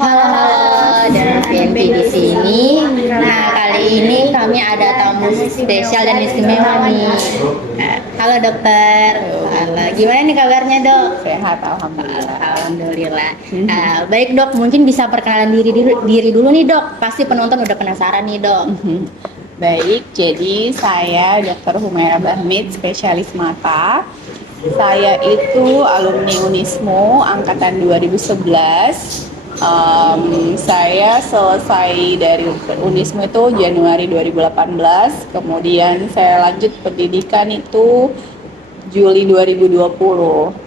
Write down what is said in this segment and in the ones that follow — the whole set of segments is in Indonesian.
Halo, dan PNP di sini. Nah, kali ini kami ada tamu spesial dan istimewa nih. Halo dokter. Halo, gimana nih kabarnya dok? Sehat, alhamdulillah. Alhamdulillah. Baik dok, mungkin bisa perkenalan diri dulu nih dok. Pasti penonton udah penasaran nih dok. Baik, jadi saya Dr. Humaira Bahmid, spesialis mata. Saya itu alumni Unismu angkatan 2011. Saya selesai dari Unismu itu Januari 2018, kemudian saya lanjut pendidikan itu Juli 2020.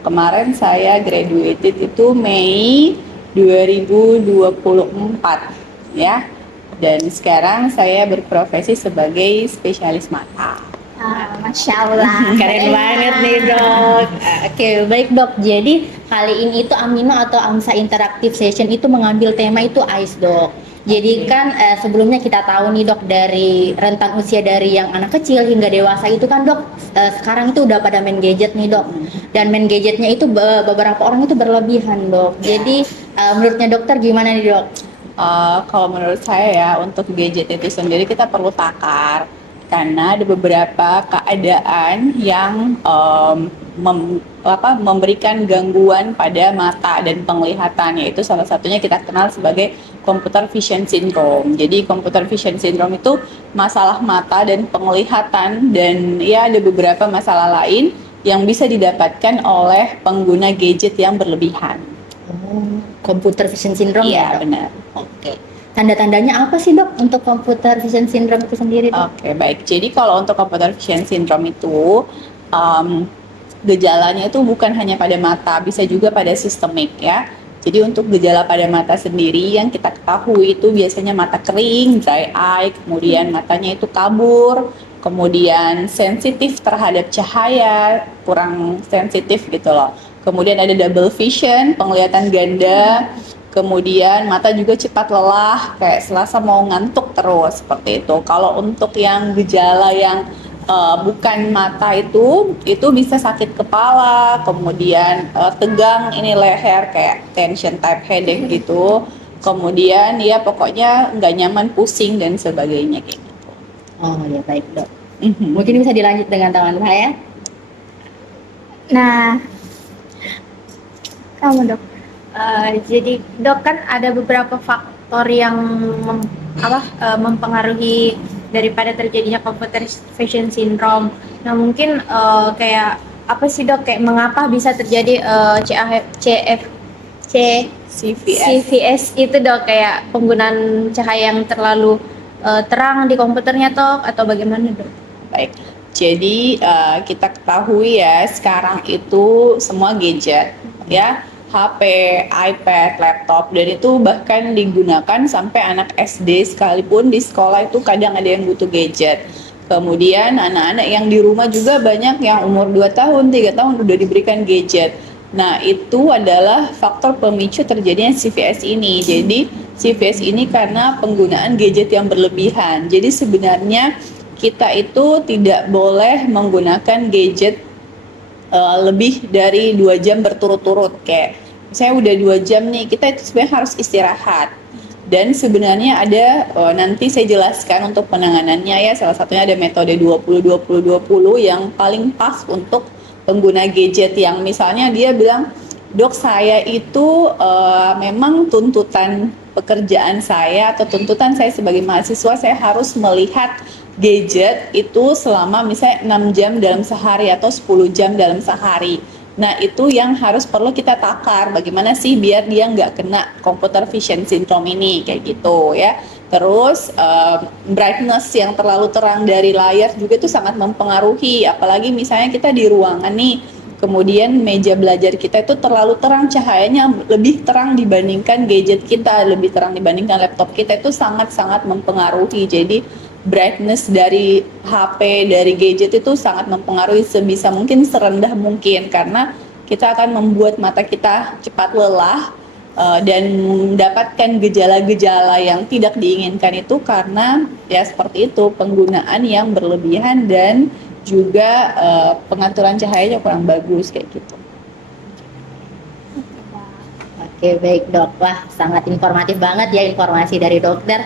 Kemarin saya graduated itu Mei 2024 ya. Dan sekarang saya berprofesi sebagai spesialis mata. Masya Allah. Keren banget nih dok. Oke, baik dok. Jadi kali ini itu Amino atau AMSA Interactive Session itu mengambil tema itu AIS dok. Jadi kan sebelumnya kita tahu nih dok, dari rentang usia dari yang anak kecil hingga dewasa itu kan dok, sekarang itu udah pada main gadget nih dok. Dan main gadgetnya itu beberapa orang itu berlebihan dok. Jadi menurutnya dokter gimana nih dok? Kalau menurut saya ya, untuk gadget itu sendiri kita perlu takar, karena ada beberapa keadaan yang memberikan gangguan pada mata dan penglihatan, yaitu salah satunya kita kenal sebagai computer vision syndrome. Jadi computer vision syndrome itu masalah mata dan penglihatan, dan ya ada beberapa masalah lain yang bisa didapatkan oleh pengguna gadget yang berlebihan. Computer vision syndrome Iya, ya dok? benar. Oke. Tanda-tandanya apa sih dok untuk computer vision syndrome itu sendiri dok? Oke, baik. Jadi kalau untuk computer vision syndrome itu gejalanya itu bukan hanya pada mata, bisa juga pada sistemik ya. Jadi untuk gejala pada mata sendiri yang kita ketahui itu biasanya mata kering, dry eye, kemudian matanya itu kabur, kemudian sensitif terhadap cahaya, kurang sensitif gitu loh. Kemudian ada double vision, penglihatan ganda, kemudian mata juga cepat lelah, kayak selasa mau ngantuk terus, seperti itu. Kalau untuk yang gejala yang bukan mata itu bisa sakit kepala, kemudian tegang ini leher, kayak tension type headache gitu. Kemudian ya pokoknya nggak nyaman, pusing dan sebagainya kayak gitu. Oh ya baik dok. Mungkin bisa dilanjut dengan teman saya. Nah, kamu dok. Jadi dok, kan ada beberapa faktor yang mempengaruhi daripada terjadinya computer vision syndrome. Nah mungkin kayak apa sih dok, kayak mengapa bisa terjadi CVS itu dok, kayak penggunaan cahaya yang terlalu terang di komputernya dok, atau bagaimana dok? Baik, jadi kita ketahui ya, sekarang itu semua gadget ya, HP, iPad, laptop, dan itu bahkan digunakan sampai anak SD sekalipun di sekolah itu kadang ada yang butuh gadget. Kemudian anak-anak yang di rumah juga banyak yang umur 2 tahun, 3 tahun udah diberikan gadget. Nah, itu adalah faktor pemicu terjadinya CVS ini. Jadi, CVS ini karena penggunaan gadget yang berlebihan. Jadi sebenarnya kita itu tidak boleh menggunakan gadget lebih dari 2 jam berturut-turut. Kayak saya udah 2 jam nih, kita itu sebenarnya harus istirahat. Dan sebenarnya ada, nanti saya jelaskan untuk penanganannya ya, salah satunya ada metode 20-20-20 yang paling pas untuk pengguna gadget yang misalnya dia bilang, dok saya itu memang tuntutan pekerjaan saya atau tuntutan saya sebagai mahasiswa, saya harus melihat gadget itu selama misalnya 6 jam dalam sehari atau 10 jam dalam sehari. Nah itu yang harus perlu kita takar, bagaimana sih biar dia nggak kena computer vision syndrome ini, kayak gitu ya. Terus brightness yang terlalu terang dari layar juga itu sangat mempengaruhi, apalagi misalnya kita di ruangan nih, kemudian meja belajar kita itu terlalu terang, cahayanya lebih terang dibandingkan gadget kita, lebih terang dibandingkan laptop kita, itu sangat-sangat mempengaruhi. Jadi brightness dari HP, dari gadget itu sangat mempengaruhi, sebisa mungkin serendah mungkin, karena kita akan membuat mata kita cepat lelah dan mendapatkan gejala-gejala yang tidak diinginkan itu karena ya seperti itu, penggunaan yang berlebihan dan juga pengaturan cahayanya kurang bagus kayak gitu. Oke Oke, baik dok. Wah, sangat informatif banget ya informasi dari dokter.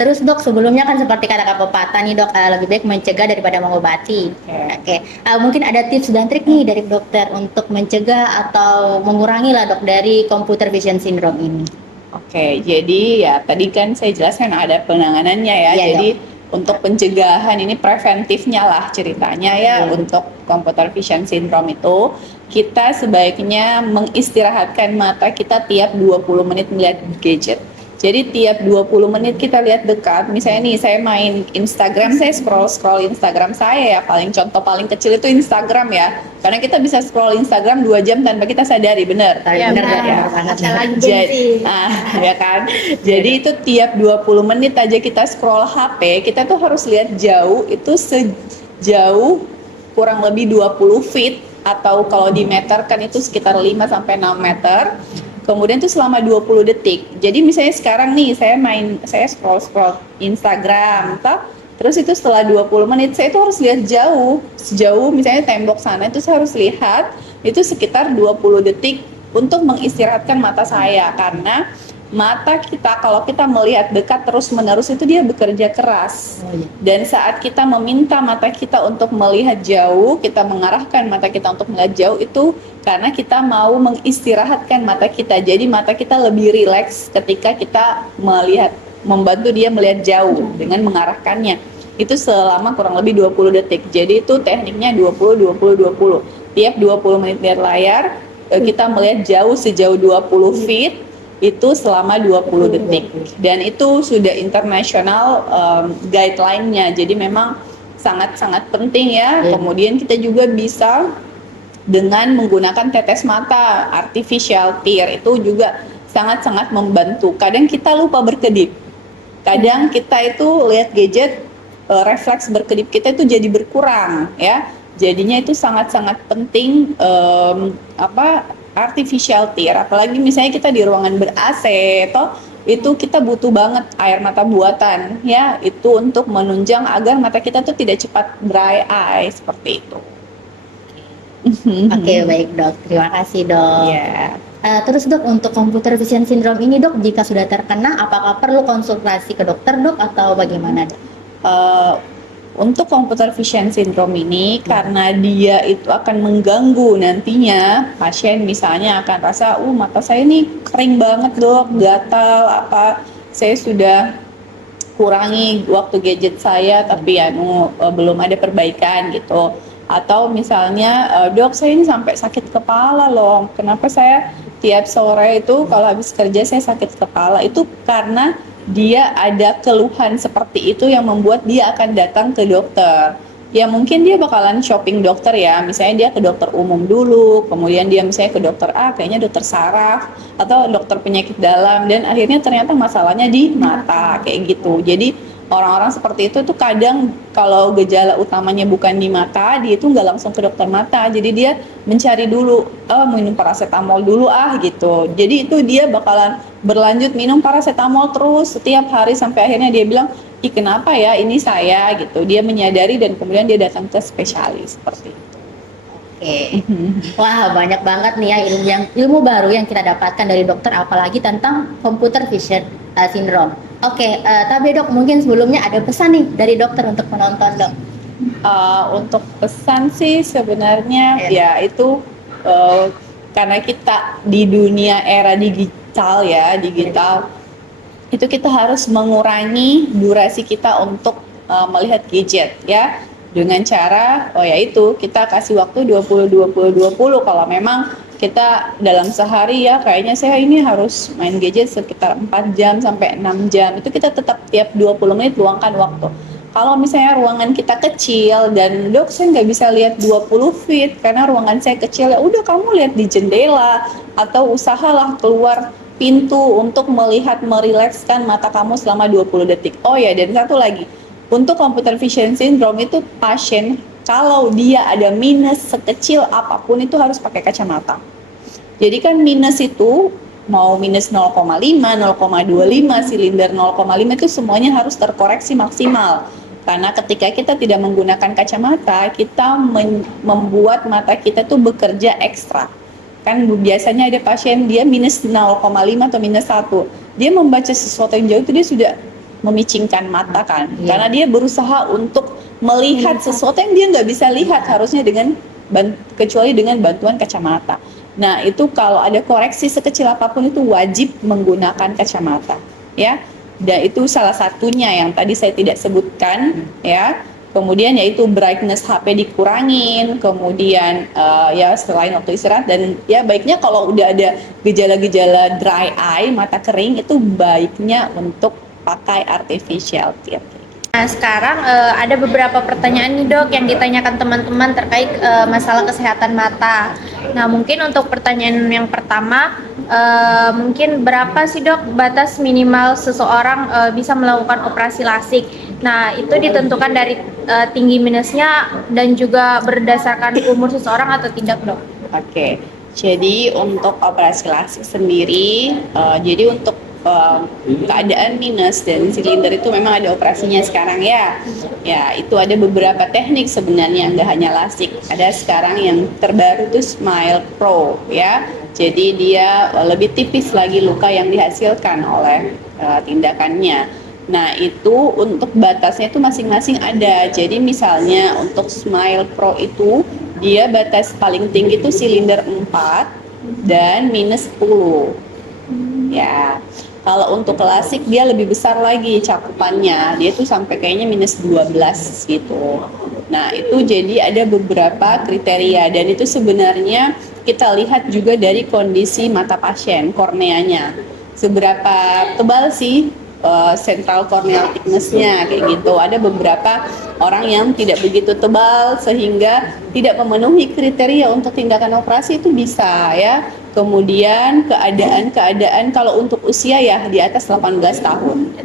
Terus dok, sebelumnya kan seperti kata pepatah nih dok, lebih baik mencegah daripada mengobati. Oke, mungkin ada tips dan trik nih dari dokter untuk mencegah atau mengurangi lah dok dari computer vision syndrome ini. Oke, jadi ya tadi kan saya jelaskan ada penanganannya ya. Iya, Jadi untuk pencegahan ini preventifnya lah ceritanya ya. Iya. Untuk computer vision syndrome itu kita sebaiknya mengistirahatkan mata kita tiap 20 menit melihat gadget. Jadi tiap 20 menit kita lihat dekat, misalnya nih saya main Instagram, saya scroll Instagram saya ya, contoh paling kecil itu Instagram ya. Karena kita bisa scroll Instagram 2 jam tanpa kita sadari, bener? Iya, benar, benar. benar banget. Apalagi Jadi, sih. ya kan. Jadi itu tiap 20 menit aja kita scroll HP, kita tuh harus lihat jauh, itu sejauh kurang lebih 20 feet atau kalau dimeterkan itu sekitar 5 sampai 6 meter. Kemudian itu selama 20 detik. Jadi misalnya sekarang nih saya scroll Instagram, terus itu setelah 20 menit saya itu harus lihat sejauh misalnya tembok sana itu saya harus lihat itu sekitar 20 detik untuk mengistirahatkan mata saya, karena mata kita kalau kita melihat dekat terus-menerus itu dia bekerja keras. Dan saat kita meminta mata kita untuk melihat jauh, kita mengarahkan mata kita untuk melihat jauh itu karena kita mau mengistirahatkan mata kita. Jadi mata kita lebih rileks ketika kita membantu dia melihat jauh dengan mengarahkannya. Itu selama kurang lebih 20 detik. Jadi itu tekniknya 20-20-20. Tiap 20 menit lihat layar, kita melihat jauh sejauh 20 feet itu selama 20 detik. Dan itu sudah international guideline-nya. Jadi memang sangat-sangat penting ya. Kemudian kita juga bisa dengan menggunakan tetes mata artificial tear, itu juga sangat-sangat membantu. Kadang kita lupa berkedip. Kadang kita itu lihat gadget, refleks berkedip kita itu jadi berkurang ya. Jadinya itu sangat-sangat penting artificial tear, apalagi misalnya kita di ruangan ber-AC itu kita butuh banget air mata buatan ya, itu untuk menunjang agar mata kita tuh tidak cepat dry eye seperti itu. Oke, baik dok, terima kasih dok. Ya. Terus dok, untuk computer vision syndrome ini dok, jika sudah terkena apakah perlu konsultasi ke dokter dok atau bagaimana dok? Untuk computer vision syndrome ini karena dia itu akan mengganggu nantinya pasien, misalnya akan rasa mata saya ini kering banget dok, gatal saya sudah kurangi waktu gadget saya tapi belum ada perbaikan gitu. Atau misalnya dok saya ini sampai sakit kepala loh, kenapa saya tiap sore itu kalau habis kerja saya sakit kepala, itu karena dia ada keluhan seperti itu yang membuat dia akan datang ke dokter. Ya mungkin dia bakalan shopping dokter ya, misalnya dia ke dokter umum dulu, kemudian dia misalnya ke dokter kayaknya dokter saraf atau dokter penyakit dalam, dan akhirnya ternyata masalahnya di mata kayak gitu. Jadi orang-orang seperti itu tuh kadang kalau gejala utamanya bukan di mata, dia itu nggak langsung ke dokter mata, jadi dia mencari dulu, minum paracetamol dulu gitu. Jadi itu dia bakalan berlanjut minum paracetamol terus setiap hari sampai akhirnya dia bilang, kenapa ya ini saya gitu. Dia menyadari dan kemudian dia datang ke spesialis seperti itu. Oke. Wah, banyak banget nih ya ilmu baru yang kita dapatkan dari dokter, apalagi tentang computer vision syndrome. Oke, tapi dok mungkin sebelumnya ada pesan nih dari dokter untuk penonton dok. Untuk pesan sih sebenarnya ya itu karena kita di dunia era digital itu kita harus mengurangi durasi kita untuk melihat gadget ya, dengan cara yaitu kita kasih waktu 20-20-20. Kalau memang kita dalam sehari ya kayaknya saya ini harus main gadget sekitar 4 jam sampai 6 jam, itu kita tetap tiap 20 menit luangkan waktu. Kalau misalnya ruangan kita kecil dan dok saya nggak bisa lihat 20 feet karena ruangan saya kecil, ya udah kamu lihat di jendela atau usahalah keluar pintu untuk melihat merilekskan mata kamu selama 20 detik. Oh ya, dan satu lagi, untuk computer vision syndrome itu pasien kalau dia ada minus sekecil apapun itu harus pakai kacamata. Jadi kan minus itu mau minus 0,5, 0,25, silinder 0,5 itu semuanya harus terkoreksi maksimal. Karena ketika kita tidak menggunakan kacamata, kita membuat mata kita tuh bekerja ekstra. Kan biasanya ada pasien dia minus 0,5 atau minus 1. Dia membaca sesuatu yang jauh itu dia sudah memicingkan mata kan. Iya. Karena dia berusaha untuk melihat sesuatu yang dia nggak bisa lihat harusnya dengan kecuali dengan bantuan kacamata. Nah, itu kalau ada koreksi sekecil apapun itu wajib menggunakan kacamata, ya. Dan itu salah satunya yang tadi saya tidak sebutkan, ya. Kemudian yaitu brightness HP dikurangin, kemudian ya selain waktu istirahat, dan ya baiknya kalau udah ada gejala-gejala dry eye, mata kering, itu baiknya untuk pakai artificial tear. Nah, sekarang ada beberapa pertanyaan nih dok yang ditanyakan teman-teman terkait masalah kesehatan mata. Nah, mungkin untuk pertanyaan yang pertama, mungkin berapa sih dok batas minimal seseorang bisa melakukan operasi lasik? Nah, itu ditentukan dari tinggi minusnya dan juga berdasarkan umur seseorang atau tidak dok? Oke, jadi untuk operasi lasik sendiri, jadi untuk keadaan minus dan silinder itu memang ada operasinya sekarang ya. Ya, itu ada beberapa teknik sebenarnya, nggak hanya lasik. Ada sekarang yang terbaru itu Smile Pro ya. Jadi dia lebih tipis lagi luka yang dihasilkan oleh tindakannya. Nah, itu untuk batasnya itu masing-masing ada. Jadi misalnya untuk Smile Pro itu dia batas paling tinggi itu silinder 4 dan minus 10. Ya. Kalau untuk klasik dia lebih besar lagi cakupannya. Dia tuh sampai kayaknya minus 12 gitu. Nah, itu jadi ada beberapa kriteria dan itu sebenarnya kita lihat juga dari kondisi mata pasien, korneanya. Seberapa tebal sih central corneal thickness-nya kayak gitu. Ada beberapa orang yang tidak begitu tebal sehingga tidak memenuhi kriteria untuk tindakan operasi, itu bisa ya. Kemudian keadaan kalau untuk usia ya di atas 18 tahun.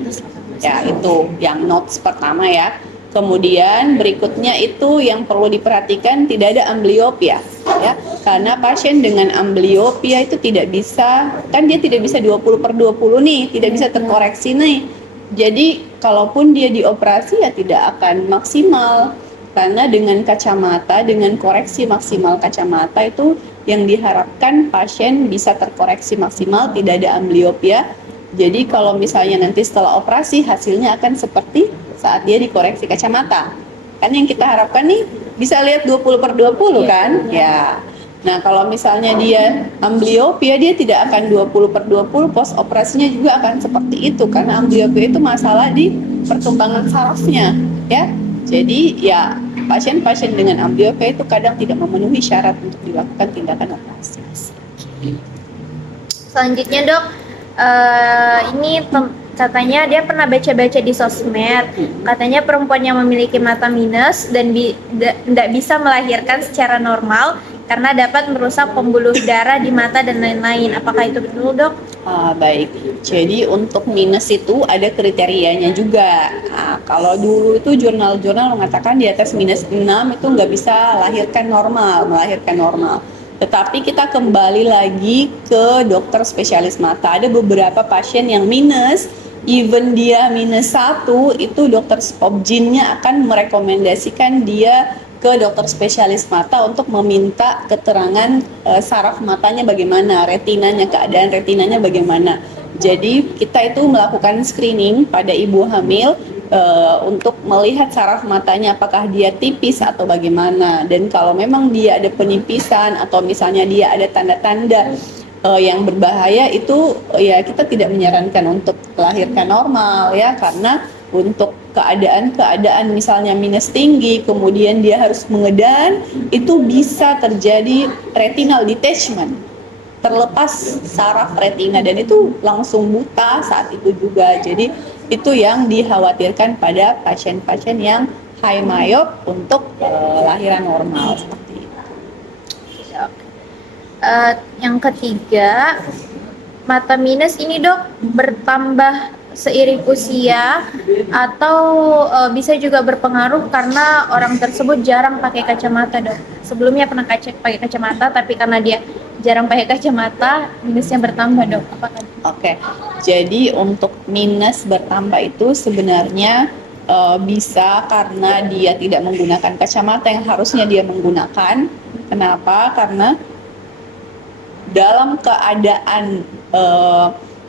Ya, itu yang notes pertama ya. Kemudian berikutnya itu yang perlu diperhatikan, tidak ada amblyopia ya. Karena pasien dengan amblyopia itu tidak bisa, kan dia tidak bisa 20/20 nih, tidak bisa terkoreksi nih. Jadi kalaupun dia dioperasi ya tidak akan maksimal. Karena dengan kacamata, dengan koreksi maksimal kacamata itu yang diharapkan pasien bisa terkoreksi maksimal, tidak ada amblyopia. Jadi kalau misalnya nanti setelah operasi hasilnya akan seperti saat dia dikoreksi kacamata. Kan yang kita harapkan nih bisa lihat 20/20 kan? Ya. Nah, kalau misalnya dia amblyopia, dia tidak akan 20/20, pos operasinya juga akan seperti itu karena amblyopia itu masalah di pertumbangan sarafnya, ya. Jadi ya pasien-pasien dengan amblyopia itu kadang tidak memenuhi syarat untuk dilakukan tindakan operasi. Selanjutnya dok, ini katanya dia pernah baca-baca di sosmed, katanya perempuan yang memiliki mata minus dan tidak bisa melahirkan secara normal karena dapat merusak pembuluh darah di mata dan lain-lain. Apakah itu betul dok? Baik, jadi untuk minus itu ada kriterianya juga. Nah, kalau dulu itu jurnal-jurnal mengatakan di atas minus 6 itu nggak bisa melahirkan normal. Tetapi kita kembali lagi ke dokter spesialis mata. Ada beberapa pasien yang minus, even dia minus 1, itu dokter obgynnya akan merekomendasikan dia ke dokter spesialis mata untuk meminta keterangan saraf matanya bagaimana, keadaan retinanya bagaimana. Jadi kita itu melakukan screening pada ibu hamil untuk melihat saraf matanya apakah dia tipis atau bagaimana. Dan kalau memang dia ada penipisan atau misalnya dia ada tanda-tanda yang berbahaya, itu ya kita tidak menyarankan untuk melahirkan normal ya, karena untuk keadaan misalnya minus tinggi kemudian dia harus mengedan, itu bisa terjadi retinal detachment, terlepas saraf retina, dan itu langsung buta saat itu juga. Jadi itu yang dikhawatirkan pada pasien-pasien yang high myop untuk lahiran normal seperti itu. Yang ketiga, mata minus ini dok bertambah seiring usia atau bisa juga berpengaruh karena orang tersebut jarang pakai kacamata dok. Sebelumnya pernah pakai kacamata tapi karena dia jarang pakai kacamata minusnya bertambah dok. Apakah? Oke, jadi untuk minus bertambah itu sebenarnya bisa karena dia tidak menggunakan kacamata yang harusnya dia menggunakan. Kenapa? Karena dalam keadaan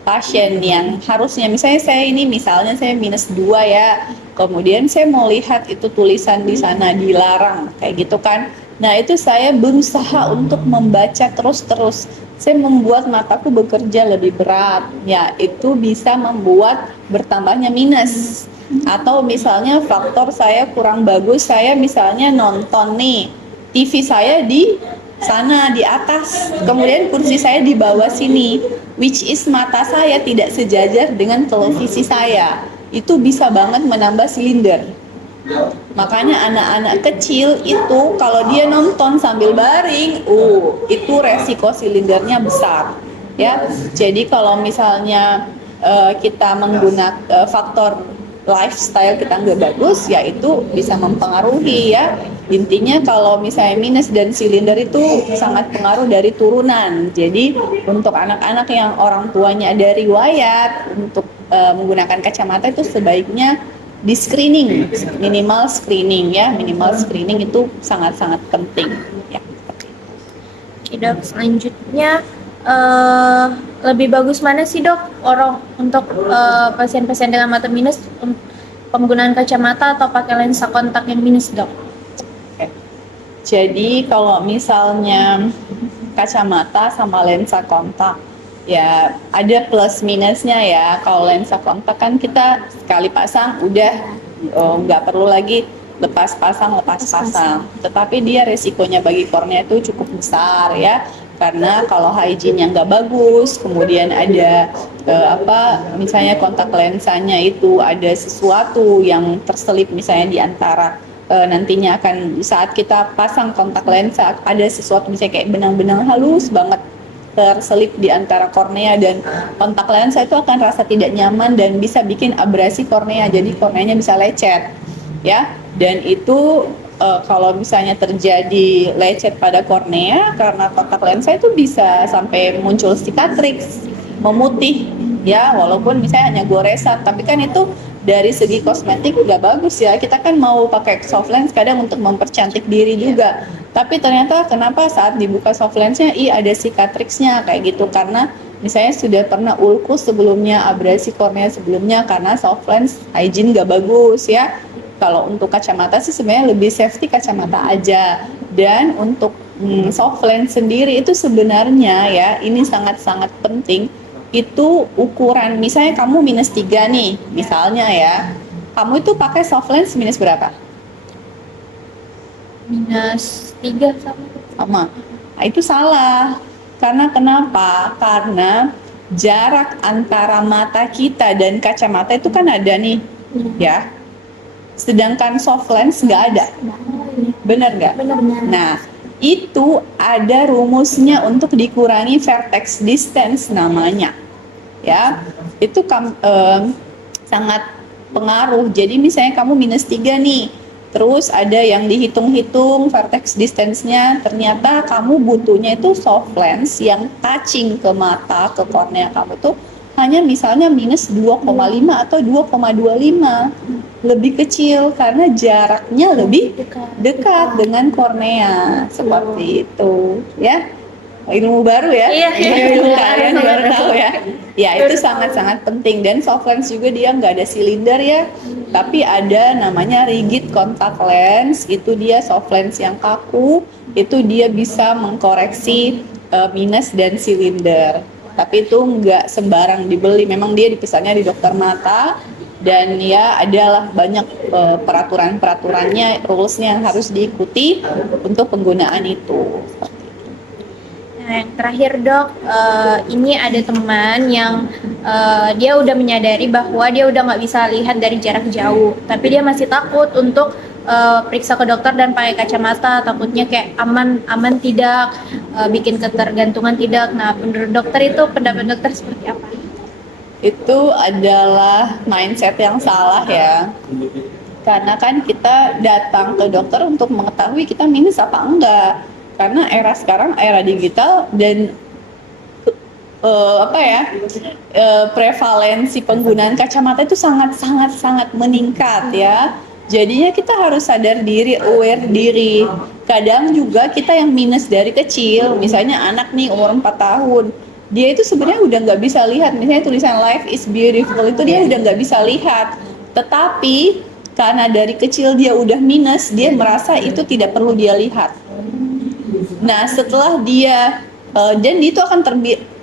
pasien yang harusnya misalnya saya minus 2 ya, kemudian saya mau lihat itu tulisan di sana dilarang kayak gitu kan. Nah itu saya berusaha untuk membaca terus-terus, saya membuat mataku bekerja lebih berat, ya itu bisa membuat bertambahnya minus. Atau misalnya faktor saya kurang bagus, saya misalnya nonton nih TV saya di sana di atas, kemudian kursi saya di bawah sini, which is mata saya tidak sejajar dengan televisi saya, itu bisa banget menambah silinder. Makanya anak-anak kecil itu kalau dia nonton sambil baring, itu resiko silindernya besar ya. Jadi kalau misalnya kita menggunakan faktor lifestyle kita nggak bagus, ya itu bisa mempengaruhi ya. Intinya kalau misalnya minus dan silinder itu sangat pengaruh dari turunan. Jadi untuk anak-anak yang orang tuanya ada riwayat untuk menggunakan kacamata itu sebaiknya di screening, minimal screening ya, minimal screening itu sangat-sangat penting ya. Oke dok, selanjutnya lebih bagus mana sih dok orang untuk pasien-pasien dengan mata minus penggunaan kacamata atau pakai lensa kontak yang minus dok? Oke. Jadi kalau misalnya kacamata sama lensa kontak ya ada plus minusnya ya. Kalau lensa kontak kan kita sekali pasang udah nggak perlu lagi lepas pasang. Tetapi dia resikonya bagi kornea itu cukup besar ya. Karena kalau hygiene-nya nggak bagus, kemudian ada misalnya kontak lensanya itu ada sesuatu yang terselip misalnya di antara nantinya akan saat kita pasang kontak lensa ada sesuatu misalnya kayak benang-benang halus banget terselip di antara kornea dan kontak lensa, itu akan rasa tidak nyaman dan bisa bikin abrasi kornea, jadi korneanya bisa lecet ya. Dan itu kalau misalnya terjadi lecet pada kornea karena kontak lensa itu bisa sampai muncul cicatrix, memutih ya, walaupun misalnya hanya goresan, tapi kan itu dari segi kosmetik nggak bagus ya. Kita kan mau pakai soft lens kadang untuk mempercantik diri juga, tapi ternyata kenapa saat dibuka soft lensnya ada cicatrixnya kayak gitu, karena misalnya sudah pernah ulkus sebelumnya, abrasi kornea sebelumnya karena soft lens hygiene nggak bagus ya. Kalau untuk kacamata sih sebenarnya lebih safety kacamata aja. Dan untuk soft lens sendiri itu sebenarnya ya ini sangat-sangat penting. Itu ukuran, misalnya kamu minus 3 nih, misalnya ya, kamu itu pakai soft lens minus berapa? Minus 3 Sama. Nah, itu salah. Karena kenapa? Karena jarak antara mata kita dan kacamata itu kan ada nih, ya. Sedangkan soft lens nggak ada. Benar nggak? Benar. Nah, itu ada rumusnya untuk dikurangi vertex distance namanya. Ya, itu sangat pengaruh. Jadi misalnya kamu minus 3 nih, terus ada yang dihitung-hitung vertex distance-nya, ternyata kamu butuhnya itu soft lens yang touching ke mata, ke kornea kamu tuh hanya misalnya minus 2,5 atau 2,25, lebih kecil karena jaraknya lebih dekat dengan kornea, seperti itu ya. Ilmu baru ya. Iya. Ilmu kalian baru tahu ya. Ya itu sangat-sangat penting. Dan soft lens juga dia nggak ada silinder ya, tapi ada namanya rigid contact lens. Itu dia soft lens yang kaku, itu dia bisa mengkoreksi minus dan silinder. Tapi itu nggak sembarang dibeli, memang dia dipesannya di dokter mata. Dan ya adalah banyak peraturan-peraturannya, rulesnya yang harus diikuti untuk penggunaan itu. Nah, yang terakhir dok, ini ada teman yang dia udah menyadari bahwa dia udah nggak bisa lihat dari jarak jauh, tapi dia masih takut untuk periksa ke dokter dan pakai kacamata, takutnya kayak aman tidak, bikin ketergantungan tidak. Nah, menurut dokter itu pendapat dokter seperti apa? Itu adalah mindset yang salah ya. Karena kan kita datang ke dokter untuk mengetahui kita minus apa enggak. Karena era sekarang era digital dan prevalensi penggunaan kacamata itu sangat meningkat ya. Jadinya kita harus sadar diri, aware diri. Kadang juga kita yang minus dari kecil, misalnya anak nih umur 4 tahun, dia itu sebenarnya udah nggak bisa lihat, misalnya tulisan life is beautiful itu dia udah nggak bisa lihat. Tetapi karena dari kecil dia udah minus, dia merasa itu tidak perlu dia lihat. Nah, setelah dia dan itu akan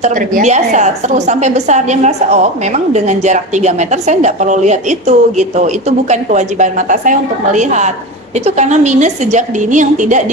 terbiasa terus sampai besar, dia merasa oh memang dengan jarak 3 meter saya nggak perlu lihat itu gitu. Itu bukan kewajiban mata saya untuk melihat. Itu karena minus sejak dini yang tidak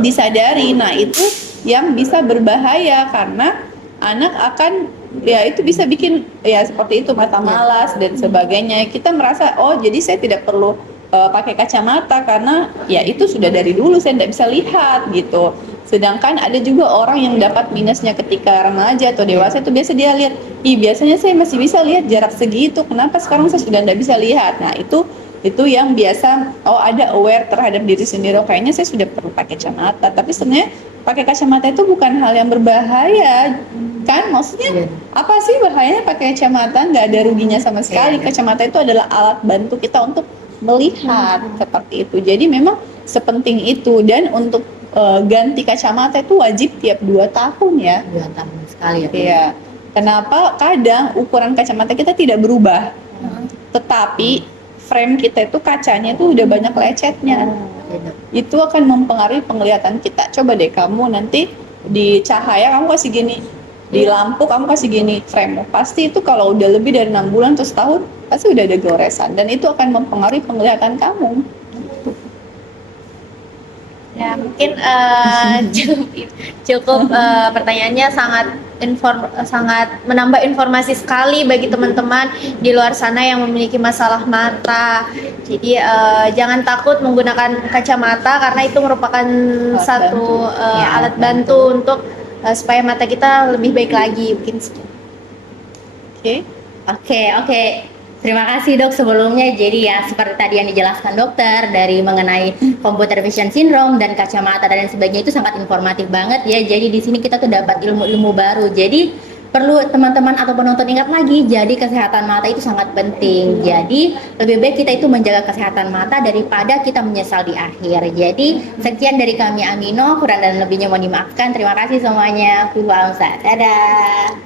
disadari. Nah, itu yang bisa berbahaya karena anak akan ya itu bisa bikin ya seperti itu mata malas dan sebagainya. Kita merasa oh jadi saya tidak perlu pakai kacamata karena ya itu sudah dari dulu saya tidak bisa lihat gitu. Sedangkan ada juga orang yang dapat minusnya ketika remaja atau dewasa itu biasa dia lihat, ih biasanya saya masih bisa lihat jarak segitu, kenapa sekarang saya sudah tidak bisa lihat? Nah itu yang biasa oh ada aware terhadap diri sendiri, oh, kayaknya saya sudah perlu pakai kacamata. Tapi sebenarnya pakai kacamata itu bukan hal yang berbahaya kan, maksudnya apa sih bahayanya pakai kacamata? Nggak ada ruginya sama sekali. Kacamata itu adalah alat bantu kita untuk melihat seperti itu. Jadi memang sepenting itu, dan untuk ganti kacamata itu wajib tiap 2 tahun ya. 2 tahun sekali ya. Iya. Kenapa? Kadang ukuran kacamata kita tidak berubah, tetapi frame kita itu kacanya itu udah banyak lecetnya. Itu akan mempengaruhi penglihatan kita. Coba deh kamu nanti di cahaya kamu kasih gini, di lampu kamu kasih gini frame, pasti itu kalau udah lebih dari 6 bulan atau setahun pasti udah ada goresan, dan itu akan mempengaruhi penglihatan kamu. Ya mungkin cukup pertanyaannya sangat menambah informasi sekali bagi teman-teman di luar sana yang memiliki masalah mata. Jadi jangan takut menggunakan kacamata karena itu merupakan satu alat bantu untuk supaya mata kita lebih baik lagi mungkin. Oke. Terima kasih dok sebelumnya. Jadi ya seperti tadi yang dijelaskan dokter dari mengenai computer vision syndrome dan kacamata dan sebagainya itu sangat informatif banget ya. Jadi di sini kita tuh dapat ilmu-ilmu baru. Jadi perlu teman-teman atau penonton ingat lagi, jadi kesehatan mata itu sangat penting. Jadi lebih baik kita itu menjaga kesehatan mata daripada kita menyesal di akhir. Jadi sekian dari kami Amino, kurang dan lebihnya mohon dimaafkan. Terima kasih semuanya. Dadah.